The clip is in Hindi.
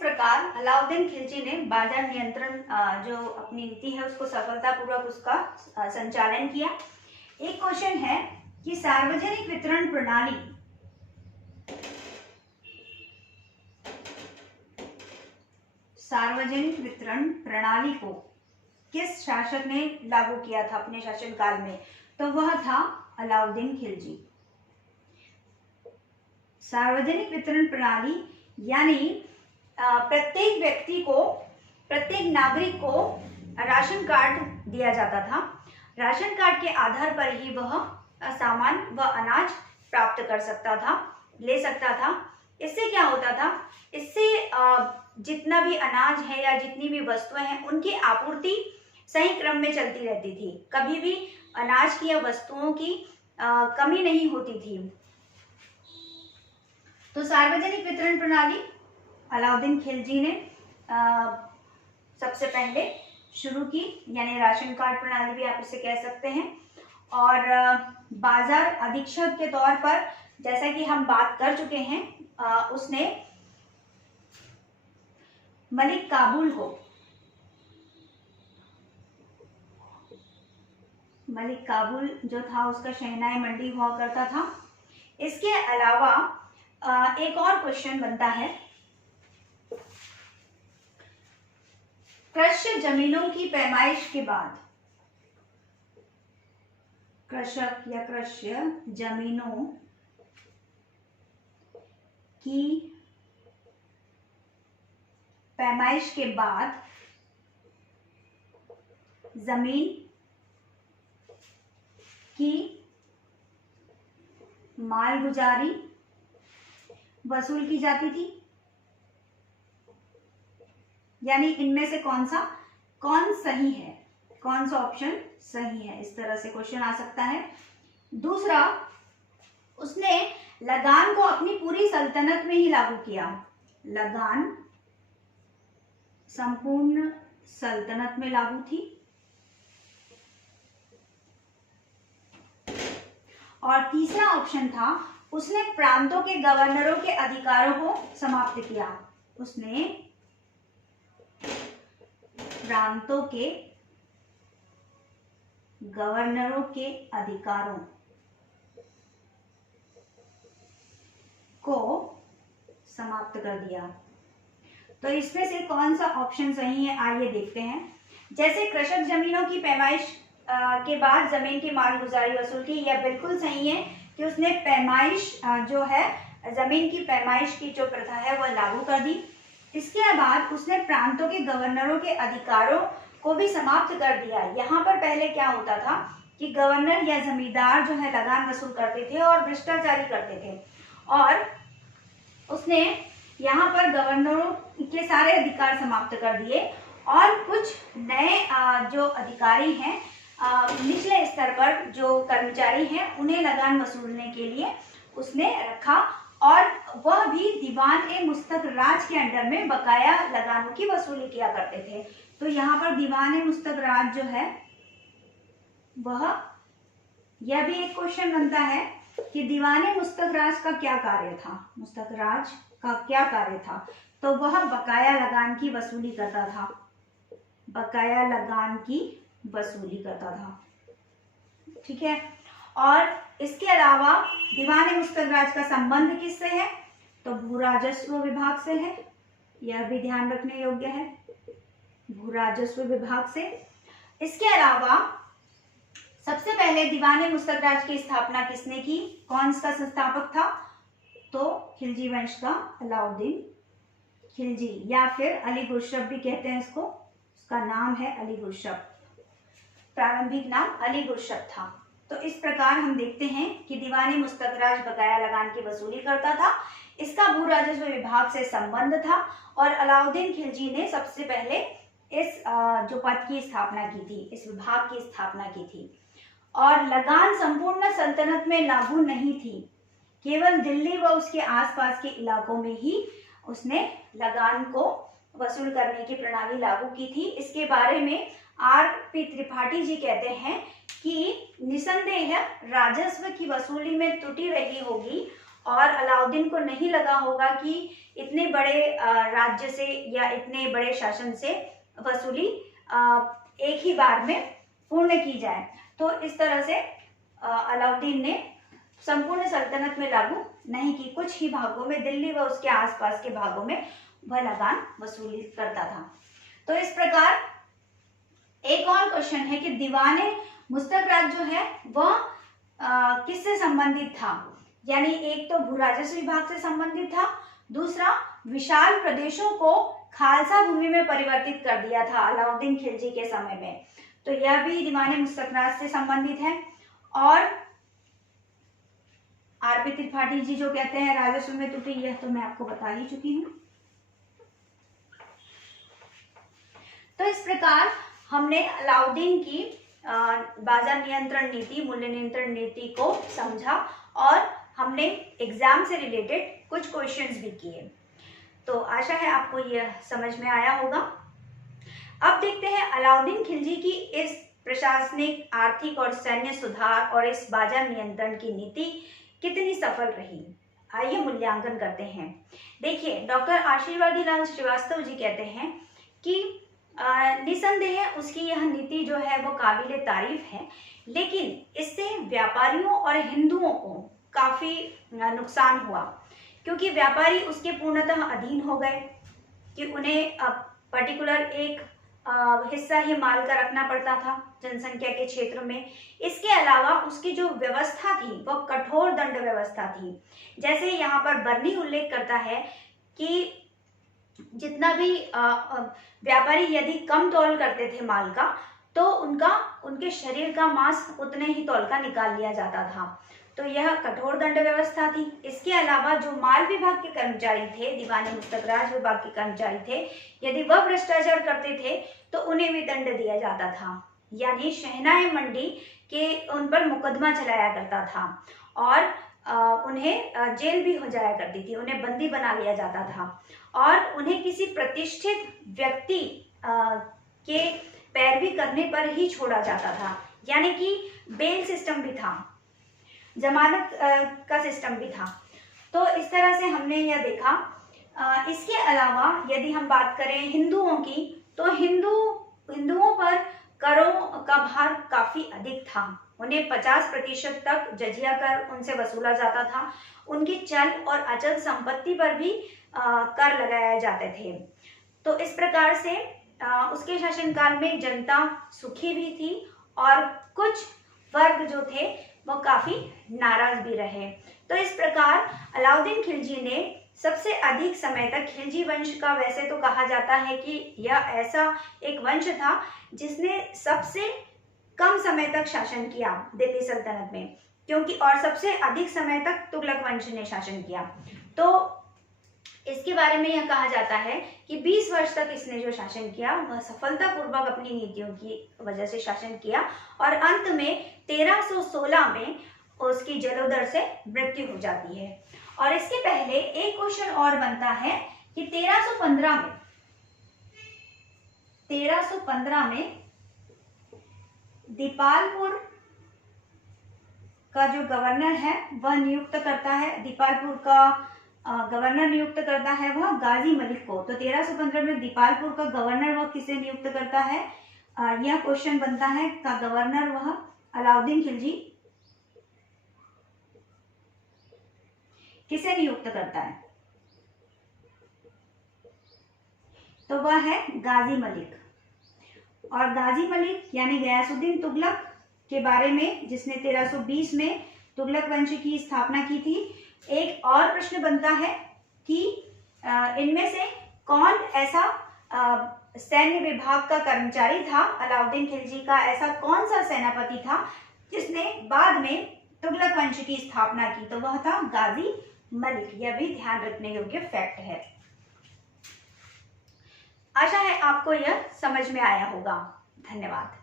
प्रकार अलाउद्दीन खिलजी ने बाजार नियंत्रण जो अपनी नीति है उसको सफलतापूर्वक उसका संचालन किया। एक क्वेश्चन है कि सार्वजनिक वितरण प्रणाली को किस शासक ने लागू किया था अपने शासनकाल में? तो वह था अलाउद्दीन खिलजी। सार्वजनिक वितरण प्रणाली यानी प्रत्येक व्यक्ति को, प्रत्येक नागरिक को राशन कार्ड दिया जाता था। राशन कार्ड के आधार पर ही वह सामान व अनाज प्राप्त कर सकता था, ले सकता था। इससे क्या होता था? इससे जितना भी अनाज है या जितनी भी वस्तुएं हैं उनकी आपूर्ति सही क्रम में चलती रहती थी। कभी भी अनाज की या वस्तुओं की कमी नहीं होती थी। तो सार्वजनिक वितरण प्रणाली अलाउद्दीन खिलजी ने सबसे पहले शुरू की, यानी राशन कार्ड प्रणाली भी आप इसे कह सकते हैं। और बाजार अधीक्षक के तौर पर जैसा कि हम बात कर चुके हैं, उसने मलिक काबुल जो था उसका शहनाई मंडी हुआ करता था। इसके अलावा एक और क्वेश्चन बनता है, कृषि जमीनों की पैमाइश के बाद, कृषक या कृषि जमीनों की पैमाइश के बाद जमीन की मालगुजारी वसूल की जाती थी। यानी इनमें से कौन सही है, कौन सा ऑप्शन सही है, इस तरह से क्वेश्चन आ सकता है। दूसरा, उसने लगान को अपनी पूरी सल्तनत में ही लागू किया। लगान संपूर्ण सल्तनत में लागू थी। और तीसरा ऑप्शन था, उसने प्रांतों के गवर्नरों के अधिकारों को समाप्त किया। उसने प्रांतों के गवर्नरों के अधिकारों को समाप्त कर दिया। तो इसमें से कौन सा ऑप्शन सही है, आइए देखते हैं। जैसे कृषक जमीनों की पैमाइश के बाद जमीन की मालगुजारी वसूल की, यह बिल्कुल सही है कि उसने पैमाइश जो है, जमीन की पैमाइश की जो प्रथा है वह लागू कर दी। इसके बाद उसने प्रांतों के गवर्नरों के अधिकारों को भी समाप्त कर दिया। यहाँ पर पहले क्या होता था कि गवर्नर या जमींदार जो है लगान वसूल करते थे और भ्रष्टाचारी करते थे, और उसने यहाँ पर गवर्नरों के सारे अधिकार समाप्त कर दिए और कुछ नए जो अधिकारी हैं, निचले स्तर पर जो कर्मचारी हैं, उन्हें लगान वसूलने के लिए उसने रखा। और वह भी दीवान-ए-मुस्तक-राज के अंडर में बकाया लगानों की वसूली किया करते थे। तो यहाँ पर दीवान-ए-मुस्तक-राज जो है वह, यह भी एक क्वेश्चन बनता है कि दीवान-ए-मुस्तक-राज का क्या कार्य था, मुस्तक-राज का क्या कार्य था? तो वह बकाया लगान की वसूली करता था, बकाया लगान की वसूली करता था। ठीक है। और इसके अलावा दीवान-ए-मुस्तक-राज का संबंध किससे है? तो भू राजस्व विभाग से है, यह भी ध्यान रखने योग्य है, भू राजस्व विभाग से। इसके अलावा सबसे पहले दीवान-ए-मुस्तक-राज की स्थापना किसने की? कौन सा संस्थापक था? तो खिलजी वंश का अलाउद्दीन खिलजी, या फिर अली गुरशब भी कहते हैं इसको, उसका नाम है अली गुरशब, प्रारंभिक नाम अली गुरशब था। तो इस प्रकार हम देखते हैं कि दीवान-ए-मुस्तक-राज बकाया लगान की वसूली करता था, इसका भू राजस्व विभाग से संबंध था, और अलाउद्दीन खिलजी ने सबसे पहले इस जो पद की स्थापना की थी, इस विभाग की स्थापना की थी। और लगान संपूर्ण सल्तनत में लागू नहीं थी, केवल दिल्ली व उसके आसपास के इलाकों में ही उसने लगान को वसूल करने की प्रणाली लागू की थी। इसके बारे में R.P. त्रिपाठी जी कहते हैं कि निसंदेह राजस्व की वसूली में त्रुटि रही होगी और अलाउद्दीन को नहीं लगा होगा कि इतने बड़े राज्य से या इतने बड़े शासन से वसूली एक ही बार में पूर्ण की जाए। तो इस तरह से अलाउद्दीन ने संपूर्ण सल्तनत में लागू नहीं की, कुछ ही भागों में, दिल्ली व उसके आसपास के भागों में वह लगान वसूली करता था। तो इस प्रकार एक और क्वेश्चन है कि दीवाने मुस्तकरात जो है वह किससे संबंधित था, यानी एक तो भू राजस्व विभाग से संबंधित था, दूसरा विशाल प्रदेशों को खालसा भूमि में परिवर्तित कर दिया था अलाउद्दीन खिलजी के समय में, तो यह भी दीवाने मुस्तकरात से संबंधित है। और आरपी त्रिपाठी जी जो कहते हैं राजस्व में त्रुटि, यह तो मैं आपको बता ही चुकी हूँ। तो इस प्रकार हमने अलाउद्दीन की बाजार नियंत्रण नीति, मूल्य नियंत्रण नीति को समझा और हमने एग्जाम से रिलेटेड कुछ क्वेश्चंस भी किए। तो आशा है आपको यह समझ में आया होगा। अब देखते हैं अलाउद्दीन खिलजी की इस प्रशासनिक, आर्थिक और सैन्य सुधार और इस बाजार नियंत्रण की नीति कितनी सफल रही। आइए मूल्यांकन करते हैं। देखिए, डॉक्टर आशीर्वादी लाल श्रीवास्तव जी कहते हैं कि निसंदेह उसकी यह नीति जो है वो काबिले तारीफ है, लेकिन इससे व्यापारियों और हिंदुओं को काफी नुकसान हुआ, क्योंकि व्यापारी उसके पूर्णतः अधीन हो गए कि उन्हें पर्टिकुलर एक हिस्सा ही माल का रखना पड़ता था जनसंख्या के क्षेत्र में। इसके अलावा उसकी जो व्यवस्था थी वह कठोर दंड व्यवस्था थी। जैसे यहाँ पर बर्नी उल्लेख करता है कि जितना भी व्यापारी यदि कम तौल करते थे माल का, तो उनके शरीर का मांस उतने ही तौल का निकाल लिया जाता था। तो यह कठोर दंड व्यवस्था थी। इसके अलावा जो माल विभाग के कर्मचारी थे, दीवाने मुस्तकरात विभाग के कर्मचारी थे, यदि वह भ्रष्टाचार करते थे तो उन्हें भी दंड दिया जाता था, यानी शहनाई मंडी के उन पर मुकदमा चलाया करता था और उन्हें जेल भी हो जाया करती थी, उन्हें बंदी बना लिया जाता था और उन्हें किसी प्रतिष्ठित व्यक्ति के पैरवी करने पर ही छोड़ा जाता था, यानी कि बेल सिस्टम भी था, जमानत का सिस्टम भी था। तो इस तरह से हमने यह देखा। इसके अलावा यदि हम बात करें हिंदुओं की, तो हिंदुओं पर करों का भार काफी अधिक था। उन्हें 50% तक जजिया कर उनसे वसूला जाता था। उनकी चल और अचल संपत्ति पर भी कर लगाए जाते थे। तो इस प्रकार से उसके शासनकाल में जनता सुखी भी थी और कुछ वर्ग जो थे वो काफी नाराज भी रहे। तो इस प्रकार अलाउद्दीन खिलजी ने सबसे अधिक समय तक, खिलजी वंश का वैसे तो कहा जाता है कि यह ऐसा एक वंश था जिसने सबसे कम समय तक शासन किया दिल्ली सल्तनत में, क्योंकि और सबसे अधिक समय तक तुगलक वंश ने शासन किया। तो इसके बारे में यह कहा जाता है कि 20 वर्ष तक इसने जो शासन किया वह सफलतापूर्वक अपनी नीतियों की वजह से शासन किया और अंत में 1316 में उसकी जलोदर से मृत्यु हो जाती है। और इसके पहले एक क्वेश्चन और बनता है कि 1315 में दीपालपुर का जो गवर्नर है वह नियुक्त करता है, दीपालपुर का गवर्नर नियुक्त करता है वह गाजी मलिक को। तो 1315 में दीपालपुर का गवर्नर वह किसे नियुक्त करता है, यह क्वेश्चन बनता है। का गवर्नर वह अलाउद्दीन खिलजी किसे नियुक्त करता है, तो वह है गाजी मलिक। और गाजी मलिक यानी गयासुद्दीन तुगलक के बारे में, जिसने 1320 में तुगलक वंश की स्थापना की थी। एक और प्रश्न बनता है कि इनमें से कौन ऐसा सैन्य विभाग का कर्मचारी था, अलाउद्दीन खिलजी का ऐसा कौन सा सेनापति था जिसने बाद में तुगलक वंश की स्थापना की, तो वह था गाजी मलिक। यह भी ध्यान रखने योग्य फैक्ट है। आशा है आपको यह समझ में आया होगा। धन्यवाद।